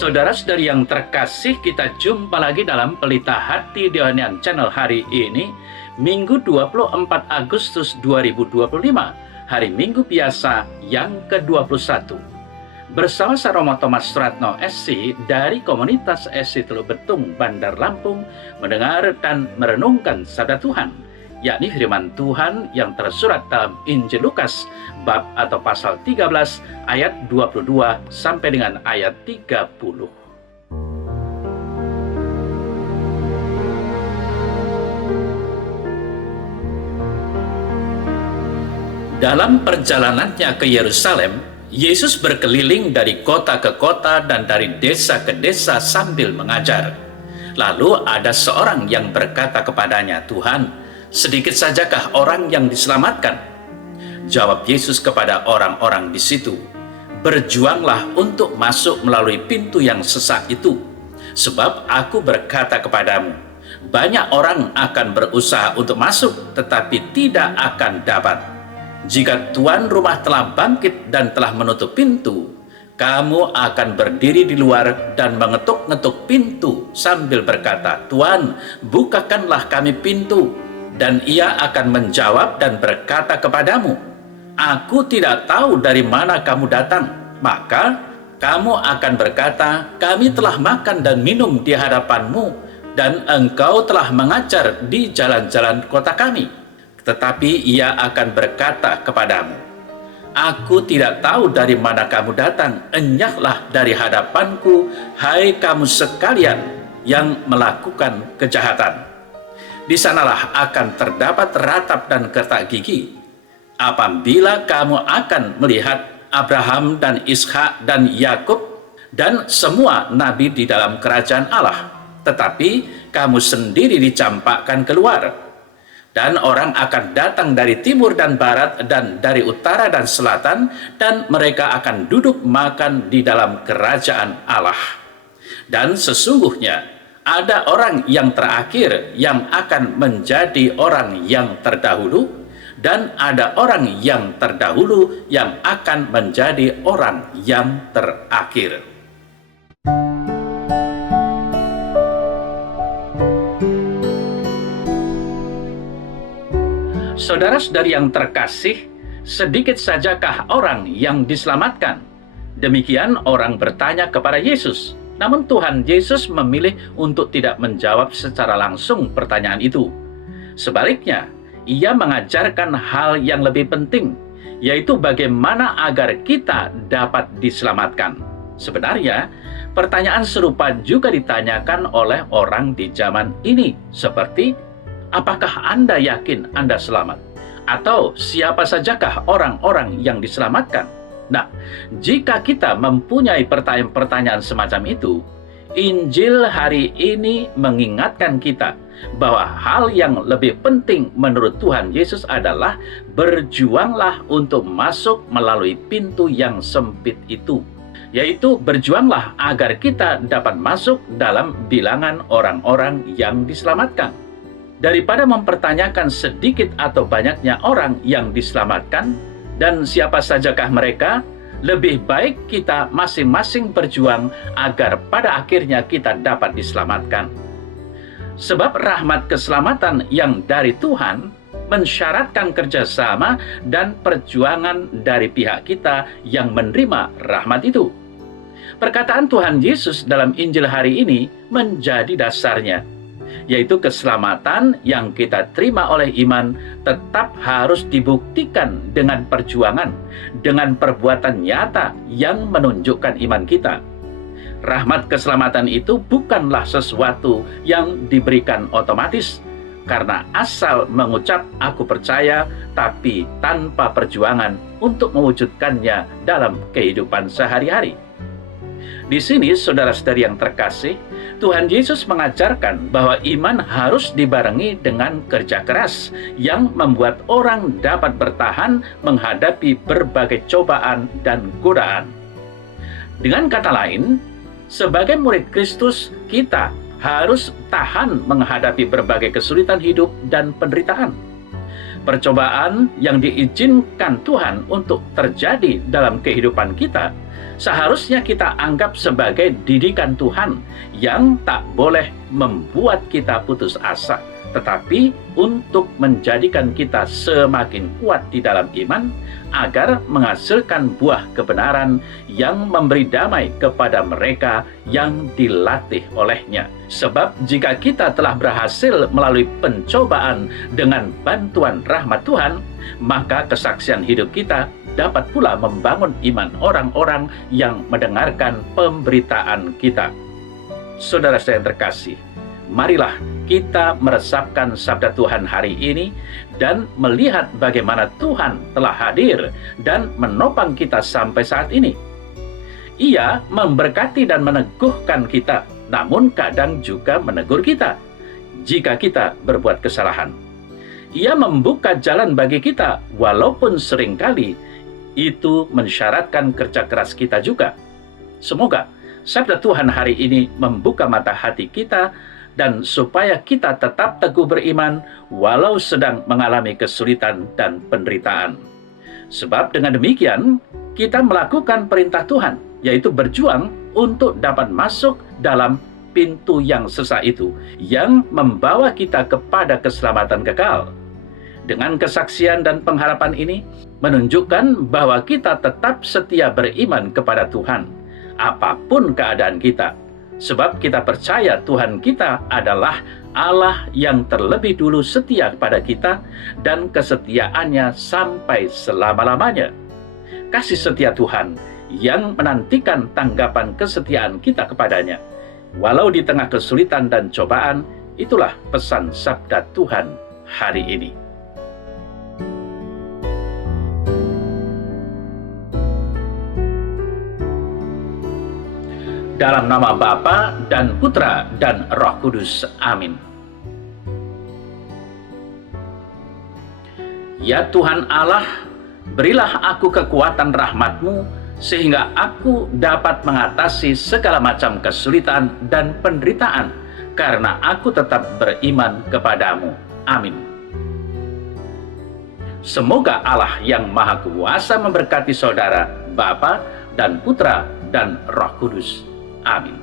Saudara-saudari yang terkasih, kita jumpa lagi dalam Pelita Hati di Ohanian Channel hari ini, Minggu 24 Agustus 2025, hari Minggu biasa yang ke-21. Bersama saya Romo Thomas Suratno SC dari komunitas SC Teluk Betung, Bandar Lampung, mendengar dan merenungkan sabda Tuhan, yakni firman Tuhan yang tersurat dalam Injil Lukas bab atau pasal 13 ayat 22 sampai dengan ayat 30. Dalam perjalanannya ke Yerusalem, Yesus berkeliling dari kota ke kota dan dari desa ke desa sambil mengajar. Lalu ada seorang yang berkata kepadanya, "Tuhan, sedikit sajakah orang yang diselamatkan?" Jawab Yesus kepada orang-orang di situ, "Berjuanglah untuk masuk melalui pintu yang sesak itu. Sebab aku berkata kepadamu, banyak orang akan berusaha untuk masuk, tetapi tidak akan dapat. Jika tuan rumah telah bangkit dan telah menutup pintu, kamu akan berdiri di luar dan mengetuk-ngetuk pintu sambil berkata, 'Tuan, bukakanlah kami pintu.' Dan ia akan menjawab dan berkata kepadamu, 'Aku tidak tahu dari mana kamu datang.' Maka kamu akan berkata, 'Kami telah makan dan minum di hadapanmu, dan engkau telah mengajar di jalan-jalan kota kami.' Tetapi ia akan berkata kepadamu, 'Aku tidak tahu dari mana kamu datang. Enyahlah dari hadapanku, hai kamu sekalian yang melakukan kejahatan.' Di sanalah akan terdapat ratap dan kertak gigi, apabila kamu akan melihat Abraham dan Ishak dan Yakub dan semua nabi di dalam kerajaan Allah, tetapi kamu sendiri dicampakkan keluar. Dan orang akan datang dari timur dan barat dan dari utara dan selatan, dan mereka akan duduk makan di dalam kerajaan Allah. Dan sesungguhnya ada orang yang terakhir yang akan menjadi orang yang terdahulu, dan ada orang yang terdahulu yang akan menjadi orang yang terakhir." Saudara-saudari yang terkasih, sedikit sajakah orang yang diselamatkan? Demikian orang bertanya kepada Yesus. Namun Tuhan Yesus memilih untuk tidak menjawab secara langsung pertanyaan itu. Sebaliknya, ia mengajarkan hal yang lebih penting, yaitu bagaimana agar kita dapat diselamatkan. Sebenarnya, pertanyaan serupa juga ditanyakan oleh orang di zaman ini, seperti, "Apakah Anda yakin Anda selamat?" Atau "Siapa sajakah orang-orang yang diselamatkan?" Nah, jika kita mempunyai pertanyaan-pertanyaan semacam itu, Injil hari ini mengingatkan kita bahwa hal yang lebih penting menurut Tuhan Yesus adalah berjuanglah untuk masuk melalui pintu yang sempit itu, yaitu berjuanglah agar kita dapat masuk dalam bilangan orang-orang yang diselamatkan. Daripada mempertanyakan sedikit atau banyaknya orang yang diselamatkan dan siapa sajakah mereka, lebih baik kita masing-masing berjuang agar pada akhirnya kita dapat diselamatkan. Sebab rahmat keselamatan yang dari Tuhan mensyaratkan kerjasama dan perjuangan dari pihak kita yang menerima rahmat itu. Perkataan Tuhan Yesus dalam Injil hari ini menjadi dasarnya, yaitu keselamatan yang kita terima oleh iman tetap harus dibuktikan dengan perjuangan, dengan perbuatan nyata yang menunjukkan iman kita. Rahmat keselamatan itu bukanlah sesuatu yang diberikan otomatis, karena asal mengucap "aku percaya" tapi tanpa perjuangan untuk mewujudkannya dalam kehidupan sehari-hari. Di sini, saudara-saudari yang terkasih, Tuhan Yesus mengajarkan bahwa iman harus dibarengi dengan kerja keras yang membuat orang dapat bertahan menghadapi berbagai cobaan dan godaan. Dengan kata lain, sebagai murid Kristus, kita harus tahan menghadapi berbagai kesulitan hidup dan penderitaan. Percobaan yang diizinkan Tuhan untuk terjadi dalam kehidupan kita seharusnya kita anggap sebagai didikan Tuhan yang tak boleh membuat kita putus asa, tetapi untuk menjadikan kita semakin kuat di dalam iman agar menghasilkan buah kebenaran yang memberi damai kepada mereka yang dilatih olehnya. Sebab jika kita telah berhasil melalui pencobaan dengan bantuan rahmat Tuhan, maka kesaksian hidup kita dapat pula membangun iman orang-orang yang mendengarkan pemberitaan kita. Saudara saya yang terkasih, marilah kita meresapkan sabda Tuhan hari ini dan melihat bagaimana Tuhan telah hadir dan menopang kita sampai saat ini. Ia memberkati dan meneguhkan kita, namun kadang juga menegur kita jika kita berbuat kesalahan. Ia membuka jalan bagi kita, walaupun seringkali itu mensyaratkan kerja keras kita juga. Semoga sabda Tuhan hari ini membuka mata hati kita dan supaya kita tetap teguh beriman walau sedang mengalami kesulitan dan penderitaan. Sebab dengan demikian kita melakukan perintah Tuhan, yaitu berjuang untuk dapat masuk dalam pintu yang sesak itu yang membawa kita kepada keselamatan kekal. Dengan kesaksian dan pengharapan ini menunjukkan bahwa kita tetap setia beriman kepada Tuhan apapun keadaan kita. Sebab kita percaya Tuhan kita adalah Allah yang terlebih dulu setia kepada kita dan kesetiaannya sampai selama-lamanya. Kasih setia Tuhan yang menantikan tanggapan kesetiaan kita kepadanya. Walau di tengah kesulitan dan cobaan, itulah pesan sabda Tuhan hari ini. Dalam nama Bapa dan Putra dan Roh Kudus. Amin. Ya Tuhan Allah, berilah aku kekuatan rahmat-Mu sehingga aku dapat mengatasi segala macam kesulitan dan penderitaan karena aku tetap beriman kepadamu. Amin. Semoga Allah yang Maha Kuasa memberkati saudara, Bapa dan Putra dan Roh Kudus. Amin.